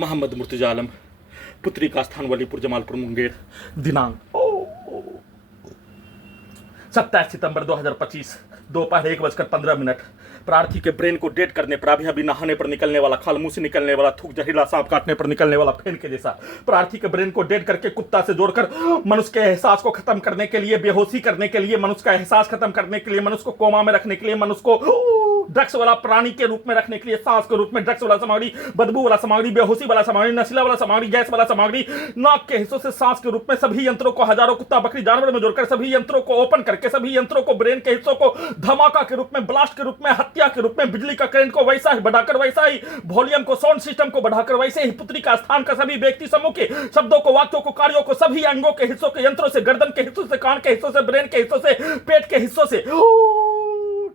मोहम्मद मुर्तजा आलम, पुत्री का स्थान वलीपुर जमालपुर मुंगेर, दिनांक 27 सितंबर 2025 दोपहर 1:15। प्रार्थी के ब्रेन को डेट करने पर अभी नहाने पर निकलने वाला खाल, मुंह से निकलने वाला थूक, जहरीला सांप काटने पर निकलने वाला फेन के जैसा प्रार्थी के ब्रेन को डेट करके कुत्ता से जोड़कर मनुष्य के एहसास को खत्म करने के लिए, बेहोशी करने के लिए, मनुष्य का एहसास खत्म करने के लिए, मनुष्य को कोमा में रखने के लिए, मनुष्य को ड्रग्स वाला प्राणी के रूप में रखने के लिए, सांस के रूप में ड्रग्स वाला सामग्री, बदबू वाला सामग्री, बेहोशी वाला सामग्री, नशीला वाला सामग्री, गैस वाला सामग्री, नाक के हिस्सों से सांस के रूप में सभी यंत्रों को हजारों कुत्ता बकरी जानवर में जोड़कर सभी यंत्रों को ओपन करके सभी यंत्रों को ब्रेन के हिस्सों को धमाका के रूप में, ब्लास्ट के रूप में, हत्या के रूप में, बिजली का करंट को वैसा ही बढ़ाकर, वैसा ही वॉल्यूम को, साउंड सिस्टम को बढ़ाकर, वैसे ही पुत्री का स्थान का सभी व्यक्ति समूह के शब्दों को, वाक्यों को, कार्यों को, सभी अंगों के हिस्सों के यंत्रों से, गर्दन के हिस्सों से, कान के हिस्सों से, ब्रेन के हिस्सों से, पेट के हिस्सों से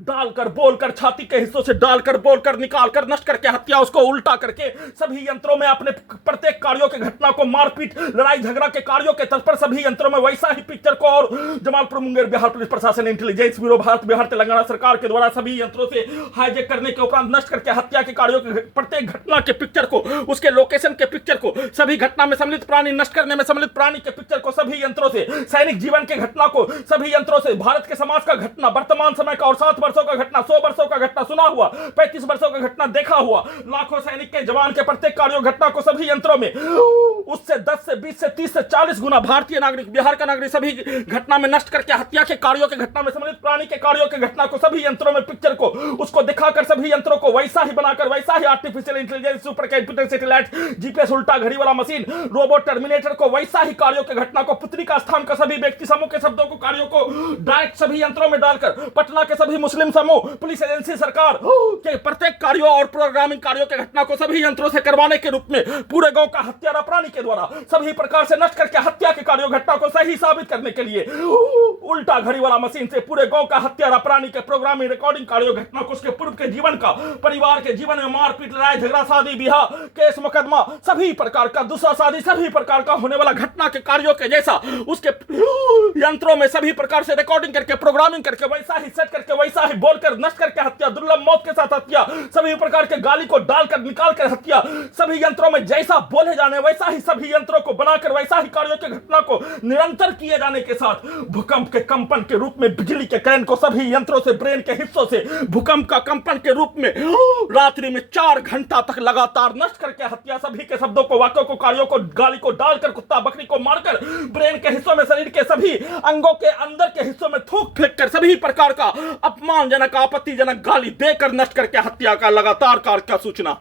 डालकर बोलकर, छाती के हिस्सों से डालकर बोलकर, निकालकर, नष्ट करके, हत्या उसको उल्टा करके सभी यंत्रों में अपने प्रत्येक कार्यों के घटना को, मारपीट, लड़ाई झगड़ा के कार्यों के तत्पर सभी यंत्रों में वैसा ही पिक्चर को और जमालपुर मुंगेर बिहार पुलिस प्रशासन, इंटेलिजेंस ब्यूरो, भारत बिहार तेलंगाना सरकार के द्वारा सभी यंत्रों से हाईजैक करने के उपरांत नष्ट करके हत्या के कार्यों के प्रत्येक घटना के पिक्चर को, उसके लोकेशन के पिक्चर को, सभी घटना में सम्मिलित प्राणी नष्ट करने में सम्मिलित प्राणी के पिक्चर को सभी यंत्रों से, सैनिक जीवन के घटना को सभी यंत्रों से, भारत के समाज का घटना, वर्तमान समय का और 7 वर्षों का घटना, 100 वर्षों का घटना सुना हुआ, 35 वर्षों का घटना देखा हुआ, लाखों सैनिक के जवान के प्रत्येक कार्यों घटना को सभी यंत्रों में उससे 10 से 20 से 30 से 40 गुना भारतीय नागरिक, बिहार का नागरिक सभी घटना में नष्ट करके हत्या के कार्यों के घटना में सम्मिलित प्राणी के कार्यों के घटना को सभी यंत्रों में पिक्चर को उसको दिखाकर सभी यंत्रों को वैसा ही बनाकर, वैसा ही artificial intelligence, super computer, satellite, GPS, उल्टा घड़ी वाला मशीन, रोबोट, टर्मिनेटर को वैसा ही कार्यों के घटना को, पुत्री का स्थान का सभी व्यक्ति समूह के शब्दों को, कार्यों को डायरेक्ट सभी यंत्रों में डालकर पटना के सभी मुस्लिम समूह, पुलिस एजेंसी, सरकार के प्रत्येक कार्यों और प्रोग्रामिंग कार्यों के घटना को सभी यंत्रों से करवाने के रूप में पूरे गांव का हत्यारा प्राणी के द्वारा सभी प्रकार से नष्ट करके हत्या के कार्यों घटना को सही साबित करने के लिए उल्टा घड़ी वाला मशीन से पूरे गांव का हत्यारा प्राणी के प्रोग्रामिंग, रिकॉर्डिंग कार्यों घटना को, उसके पूर्व के जीवन का, परिवार के जीवन में मारपीट, लड़ाई झगड़ा, शादी ब्याह, केस मुकदमा, सभी प्रकार का, दूसरा शादी, सभी प्रकार का होने वाला घटना के कार्यों के जैसा उसके यंत्रों में सभी प्रकार से रिकॉर्डिंग करके, प्रोग्रामिंग करके, वैसा ही सेट करके, वैसा ही बोलकर नष्ट करके हत्या, दुर्लभ मौत के साथ हत्या, सभी प्रकार के गाली को डालकर निकालकर हत्या, सभी यंत्रों में जैसा बोले जाने वैसा ही सभी यंत्रों को बनाकर, वैसा ही कार्यों के घटना को निरंतर किए जाने के साथ भूकंप के कंपन के रूप में, बिजली के करंट को सभी यंत्रों से, ब्रेन के हिस्सों से भूकंप का कंपन के रूप में रात्रि में 4 घंटा तक लगातार नष्ट करके हत्या, सभी के शब्दों को, वाक्यों को, कार्यों को, गाली को डालकर, कुत्ता बकरी को मारकर, ब्रेन के हिस्सों में, शरीर के सभी अंगों के अंदर के हिस्सों में थूक फेंक कर सभी प्रकार का अपमानजनक, आपत्तिजनक गाली देकर नष्ट करके हत्या का लगातार कार्य का सूचना।